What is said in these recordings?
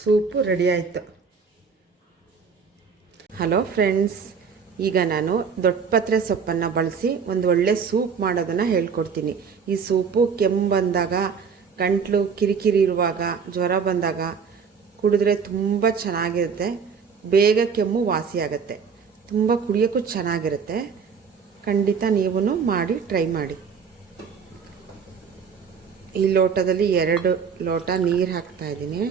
Soup ready ಆಯಿತು. Hello friends, ಈಗ ನಾನು ದೊಡ್ಡಪತ್ರೆ ಸೊಪ್ಪನ್ನು ಬಳಸಿ ಒಂದು ಒಳ್ಳೆ ಸೂಪ್ ಮಾಡೋದನ್ನು ಹೇಳ್ಕೊಡ್ತೀನಿ. ಈ ಸೂಪು ಕೆಮ್ಮು ಬಂದಾಗ, ಗಂಟ್ಲು ಕಿರಿಕಿರಿ ಇರುವಾಗ, ಜ್ವರ ಬಂದಾಗ ಕುಡಿದ್ರೆ ತುಂಬ ಚೆನ್ನಾಗಿರುತ್ತೆ. ಬೇಗ ಕೆಮ್ಮು ವಾಸಿಯಾಗುತ್ತೆ. ತುಂಬ ಕುಡಿಯೋಕ್ಕೂ ಚೆನ್ನಾಗಿರುತ್ತೆ. ಖಂಡಿತ ನೀವು ಮಾಡಿ ಟ್ರೈ ಮಾಡಿ. ಈ ಲೋಟದಲ್ಲಿ 2 ಲೋಟ ನೀರು ಹಾಕ್ತಾಯಿದ್ದೀನಿ.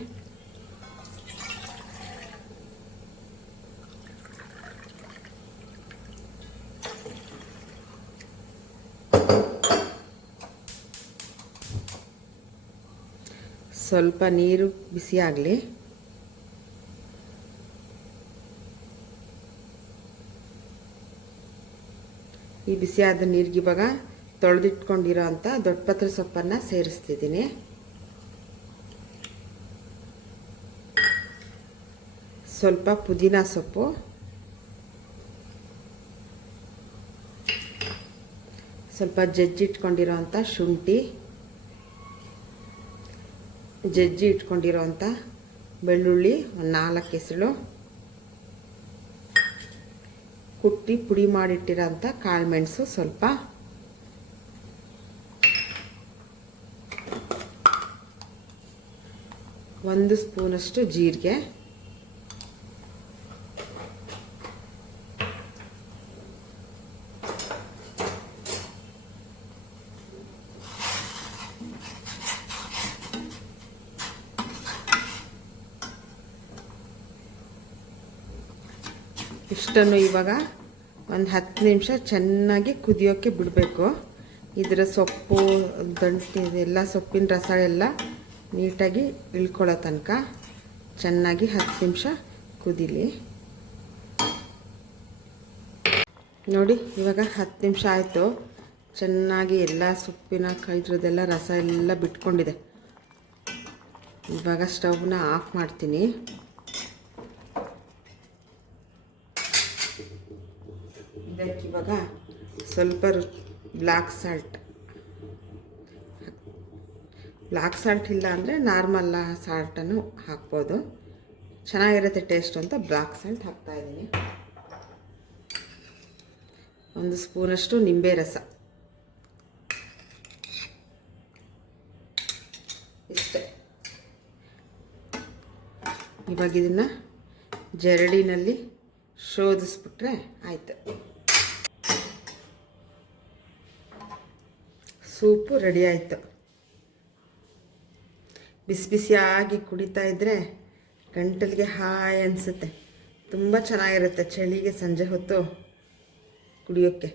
ಸ್ವಲ್ಪ ನೀರು ಬಿಸಿ ಆಗಲಿ. ಈ ಬಿಸಿಯಾದ ನೀರಿಗೆ ಇವಾಗ ತೊಳೆದಿಟ್ಕೊಂಡಿರೋ ಅಂಥ ದೊಡ್ಡಪತ್ರೆ ಸೊಪ್ಪನ್ನು ಸೇರಿಸ್ತಿದ್ದೀನಿ. ಸ್ವಲ್ಪ ಪುದೀನ ಸೊಪ್ಪು, ಸ್ವಲ್ಪ ಜಜ್ಜಿಟ್ಕೊಂಡಿರೋ ಅಂಥ ಶುಂಠಿ, ಜಜ್ಜಿ ಇಟ್ಕೊಂಡಿರೋ ಅಂಥ ಬೆಳ್ಳುಳ್ಳಿ 4 ಎಸಳು, ಕುಟ್ಟಿ ಪುಡಿ ಮಾಡಿಟ್ಟಿರೋ ಅಂಥ ಕಾಳುಮೆಣಸು ಸ್ವಲ್ಪ, ಒಂದು ಸ್ಪೂನಷ್ಟು ಜೀರಿಗೆ, ಇಷ್ಟನ್ನು ಇವಾಗ ಒಂದು 10 ನಿಮಿಷ ಚೆನ್ನಾಗಿ ಕುದಿಯೋಕ್ಕೆ ಬಿಡಬೇಕು. ಇದರ ಸೊಪ್ಪು ದಂಟು ಎಲ್ಲ ಸೊಪ್ಪಿನ ರಸ ಎಲ್ಲ ನೀಟಾಗಿ ಇಳ್ಕೊಳ್ಳೋ ತನಕ ಚೆನ್ನಾಗಿ 10 ನಿಮಿಷ ಕುದೀಲಿ. ನೋಡಿ, ಇವಾಗ 10 ನಿಮಿಷ ಆಯಿತು. ಚೆನ್ನಾಗಿ ಎಲ್ಲ ಸೊಪ್ಪಿನ ಇದ್ರದ್ದೆಲ್ಲ ರಸ ಎಲ್ಲ ಬಿಟ್ಕೊಂಡಿದೆ. ಇವಾಗ ಸ್ಟವ್ನ ಆಫ್ ಮಾಡ್ತೀನಿ. ಇದಕ್ಕೆ ಇವಾಗ ಸ್ವಲ್ಪ ಬ್ಲ್ಯಾಕ್ ಸಾಲ್ಟ್ ಇಲ್ಲ ಅಂದರೆ ನಾರ್ಮಲ್ ಸಾಲ್ಟನ್ನು ಹಾಕ್ಬೋದು. ಚೆನ್ನಾಗಿರುತ್ತೆ ಟೇಸ್ಟ್ ಅಂತ ಬ್ಲ್ಯಾಕ್ ಸಾಲ್ಟ್ ಹಾಕ್ತಾಯಿದ್ದೀನಿ. 1 ಸ್ಪೂನಷ್ಟು ನಿಂಬೆ ರಸ, ಇಷ್ಟೇ. ಇವಾಗ ಇದನ್ನು ಜರಡಿನಲ್ಲಿ ಶೋಧಿಸ್ಬಿಟ್ರೆ ಆಯಿತು. ಸೂಪು ರೆಡಿ ಆಯಿತು. ಬಿಸಿ ಬಿಸಿಯಾಗಿ ಕುಡಿತಾ ಇದ್ದರೆ ಗಂಟಲಿಗೆ ಹಾಯ್ ಅನಿಸುತ್ತೆ. ತುಂಬ ಚೆನ್ನಾಗಿರುತ್ತೆ ಚಳಿಗೆ ಸಂಜೆ ಹೊತ್ತು ಕುಡಿಯೋಕ್ಕೆ.